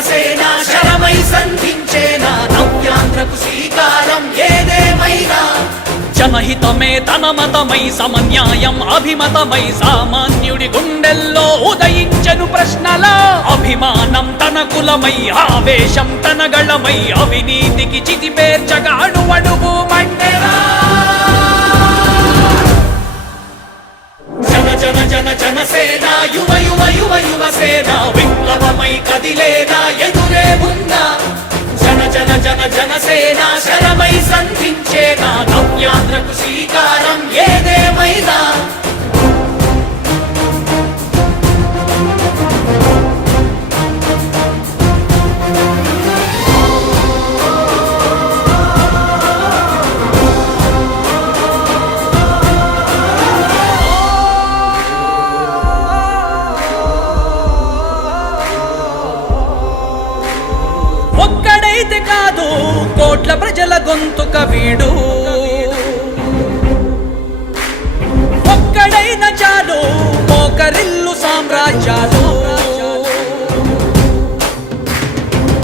జనసేన శరమై సంధించేనా నవ్యాంధ్రకు శ్రీకారం ఏదేమైనా జనహితమే తన మతమై సమన్యాయం అభిమతమై సామాన్యుడి గుండెల్లో ఉదయించెను ప్రశ్నల అభిమానం తన కులమై ఆవేశం తన గళమై అవినీతికి చితిపేర్చగా అణువణువు మండెరా జన జన జన జనసేన యువ యువ యువ యువసేన విప్లవమై కదిలేనా ఎదురే ఉన్నా జన జన జన జనసేన శరమై సంధించేనా నవ్యాంధ్రకు శ్రీకారం ఏదేమైనా ఒక్కడైతే కాదు కోట్ల ప్రజల గొంతుక వీడు ఒక్కడైన చాలు మోకరిల్లు సామ్రాజ్యాలు